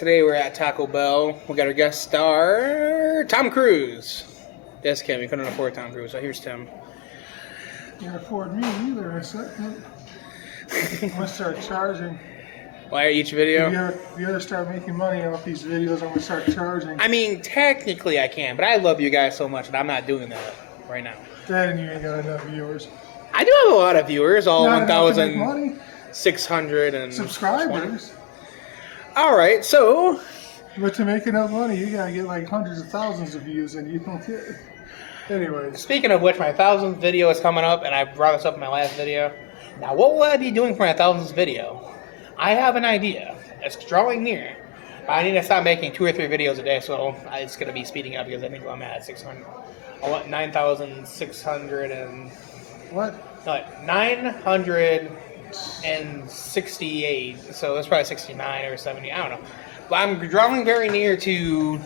today we're at Taco Bell. We got our guest star, Tom Cruise. Yes, Kim, we couldn't afford Tom Cruise, so here's Tim. You can't afford me either. I'm gonna start charging. Why each video? If you ever start making money off these videos, I'm gonna start charging. I mean, technically I can, but I love you guys so much that I'm not doing that right now. Then you ain't got enough viewers. I do have a lot of viewers, all Not enough to make money. 1,600 and Subscribers. All right, so. But to make enough money, you gotta get like hundreds of thousands of views, and you don't get it. Anyways. Speaking of which, my 1,000th video is coming up, and I brought this up in my last video. Now, what will I be doing for my 1,000th video? I have an idea. It's drawing near. I need to stop making 2 or 3 videos a day, so it's going to be speeding up because I think I'm at 600. I want 9,600 and... What? No, 968. So it's probably 69 or 70. I don't know. But I'm drawing very near to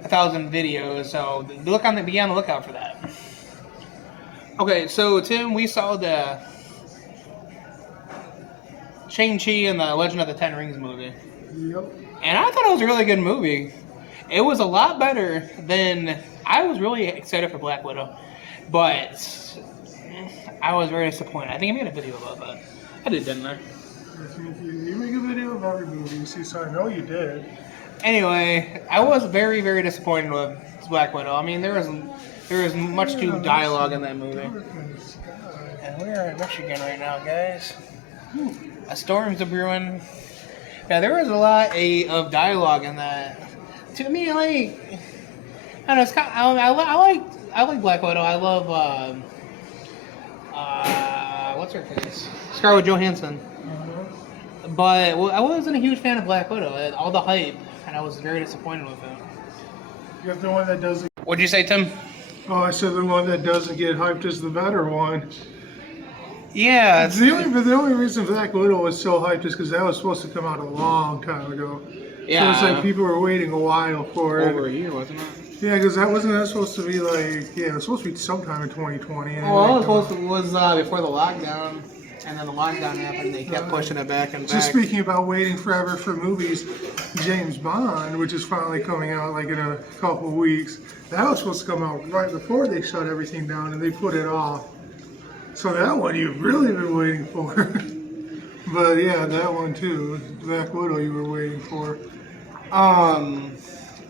1,000 videos, so be on the lookout for that. Okay, so Tim, we saw the Shang-Chi and the Legend of the Ten Rings movie. Yep. And I thought it was a really good movie. It was a lot better than... I was really excited for Black Widow, but I was very disappointed. I think I made a video about that. I did, didn't I? You make a video of every movie you see, so I know you did. Anyway, I was very, very disappointed with Black Widow. I mean, there was much too dialogue in that movie. And we are in Michigan right now, guys. A storm's a brewing. Yeah, there was a lot of dialogue in that. To me, I don't know. It's kind of, I like Black Widow. I love what's her face? Scarlett Johansson. But I wasn't a huge fan of Black Widow. All the hype, and I was very disappointed with it. You have the one that doesn't. What'd you say, Tim? Oh, I said the one that doesn't get hyped is the better one. Yeah. The only reason Black Widow was so hyped is because that was supposed to come out a long time ago. Yeah. So it's like people were waiting a while for it. Over a year, wasn't it? Yeah, because that supposed to be like, it was supposed to be sometime in 2020. And well, it was before the lockdown, and then the lockdown happened, and they kept pushing it back and back. Just speaking about waiting forever for movies, James Bond, which is finally coming out like in a couple weeks, that was supposed to come out right before they shut everything down, and they put it off. So that one you've really been waiting for. But yeah, that one too, Black Widow, you were waiting for.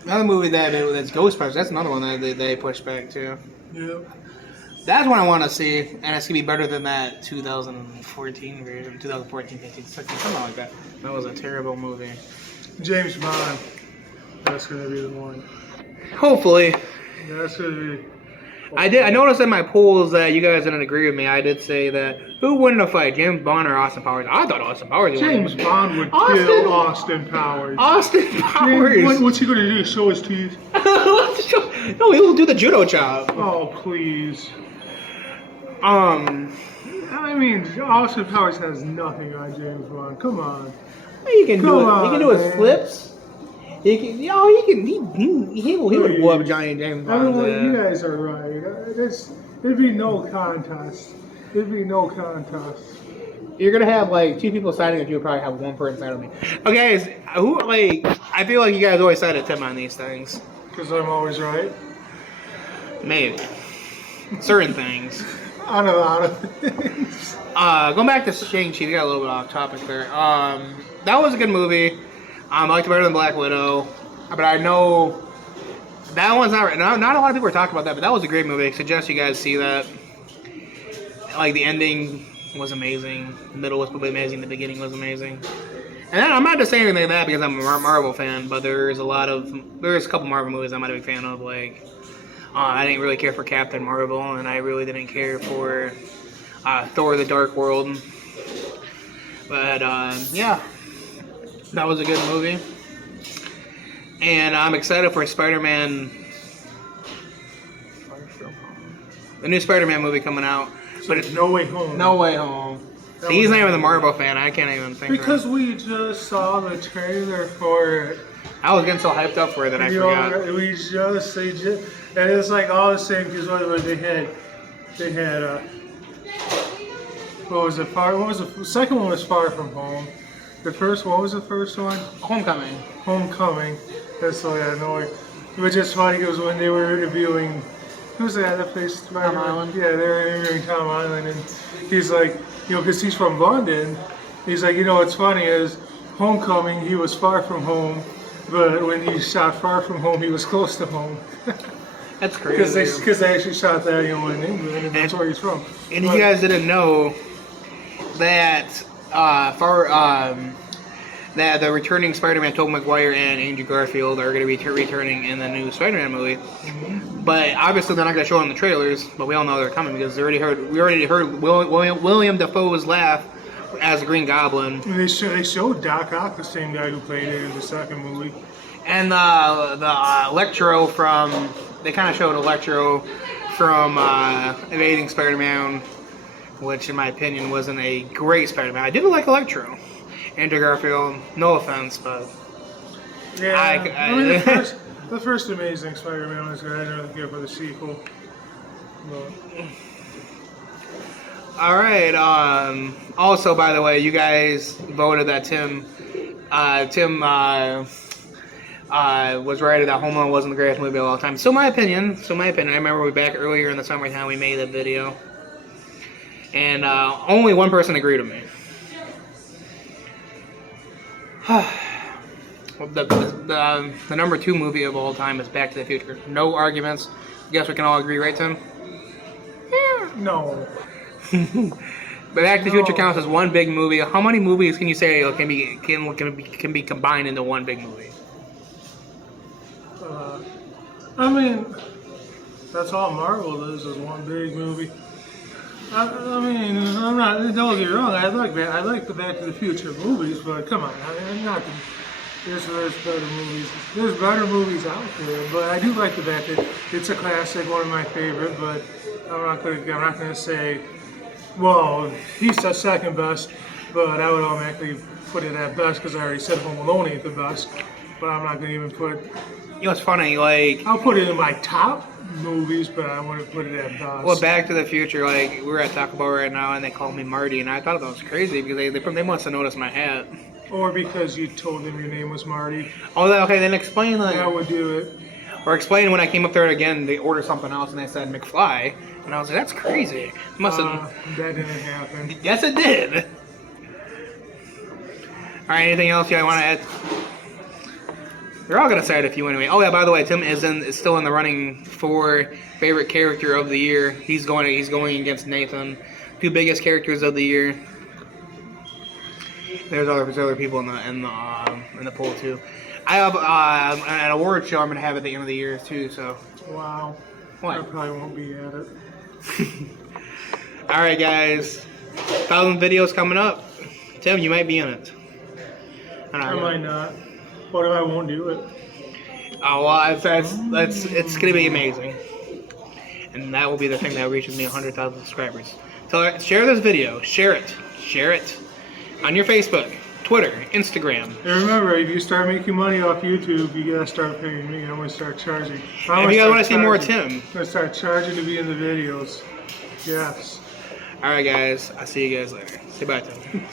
Another movie that's Ghostbusters. That's another one that they pushed back too. Yep. That's one I want to see, and it's gonna be better than that 2014 version, 2014, 15, 16, something like that. That was a terrible movie. James Bond. That's gonna be the one. Hopefully. That's gonna be. I noticed in my polls that you guys didn't agree with me. I did say that who would win a fight, James Bond or Austin Powers? I thought Austin Powers would win. James Bond would kill Austin Powers. Austin Powers. What's he gonna do? Show his teeth? No, he will do the judo chop. Oh please. I mean, Austin Powers has nothing on James Bond. Come on. He can do it. On, he can do his man. flips. He would whoop Johnny James Bond. I mean, well, you guys are right. There'd be no contest. There'd be no contest. You're gonna have like 2 people siding with you. You'll probably have 1 person side with me. Okay, guys, I feel like you guys always side with Tim on these things. Because I'm always right. Maybe certain things. On a lot of things. Going back to Shang-Chi, we got a little bit off topic there. That was a good movie. I liked it better than Black Widow, but I know that one's not right. Not a lot of people are talking about that, but that was a great movie. I suggest you guys see that. Like, the ending was amazing. The middle was probably amazing. The beginning was amazing. And I'm not just saying anything like that because I'm a Marvel fan, but there's a couple Marvel movies I'm not a big fan of. Like, I didn't really care for Captain Marvel, and I really didn't care for Thor: The Dark World. But yeah. That was a good movie. And I'm excited for Spider-Man. The new Spider-Man movie coming out. But it's No Way Home. No Way Home. See, he's not even a Marvel fan. I can't even think because we just saw the trailer for it. I was getting so hyped up for it that I forgot. We just and it's like all the same because they had what was it? The second one was Far From Home. The first, what was the first one? Homecoming. Homecoming. That's all I know. It was just funny because when they were interviewing, who's that place? Tom Holland. Yeah, they were interviewing Tom Holland, and he's like, because he's from London, he's like, what's funny is, Homecoming, he was far from home, but when he shot Far From Home, he was close to home. That's crazy. Because they actually shot that, in England, and that's where he's from. And if you guys didn't know that that the returning Spider-Man, Tobey Maguire and Andrew Garfield are going to be returning in the new Spider-Man movie. Mm-hmm. But obviously they're not going to show it in the trailers, but we all know they're coming because we already heard William Dafoe's laugh as Green Goblin. And they showed Doc Ock, the same guy who played it in the second movie. And the Electro from... They kind of showed Electro from Amazing Spider-Man, which in my opinion wasn't a great Spider-Man. I did like Electro. Andrew Garfield, no offense, but... Yeah, the first Amazing Spider-Man was good. I didn't really care for the sequel. But... Alright, also, by the way, you guys voted that Tim was right that Home Alone wasn't the greatest movie of all time. So my opinion. I remember we back earlier in the summertime we made that video. And only one person agreed with me. The number 2 movie of all time is Back to the Future. No arguments. I guess we can all agree, right, Tim? Yeah. No. But Back to the Future counts as one big movie. How many movies can you say can be combined into one big movie? I mean, that's all Marvel is one big movie. I mean, I'm not. Don't get me wrong. I like the Back to the Future movies, but come on, I'm not. There's better movies. There's better movies out there, but I do like the Back. It's a classic, one of my favorite. But I'm not gonna say, well, he's the second best. But I would automatically put it at best because I already said Home Alone ain't the best. But I'm not gonna even put. You know, it's funny. Like I'll put it in my top movies, but I wouldn't put it at best. Well, Back to the Future, like we're at Taco Bell right now, and they call me Marty, and I thought that was crazy because they must have noticed my hat. Or because you told them your name was Marty. Oh, okay. Then explain like. That would do it. Or explain when I came up there again, they ordered something else and they said McFly, and I was like, that's crazy. Must have. That didn't happen. Yes, it did. All right. Anything else you want to add? They're all gonna say it if you anyway. Oh yeah, by the way, Tim is still in the running for favorite character of the year. He's going against Nathan. 2 biggest characters of the year. There's other people in the poll too. I have an award show I'm gonna have at the end of the year too. So. Wow. What? I probably won't be at it. All right, guys. 1,000 videos coming up. Tim, you might be in it. I might not. What if I won't do it? Oh well, it's gonna be amazing, and that will be the thing that reaches me 100,000 subscribers. So share this video, share it on your Facebook, Twitter, Instagram. And remember, if you start making money off YouTube, you gotta start paying me. I'm gonna start charging. If you guys want to see more Tim, I'm gonna start charging to be in the videos. Yes. All right, guys. I'll see you guys later. Say bye, Tim.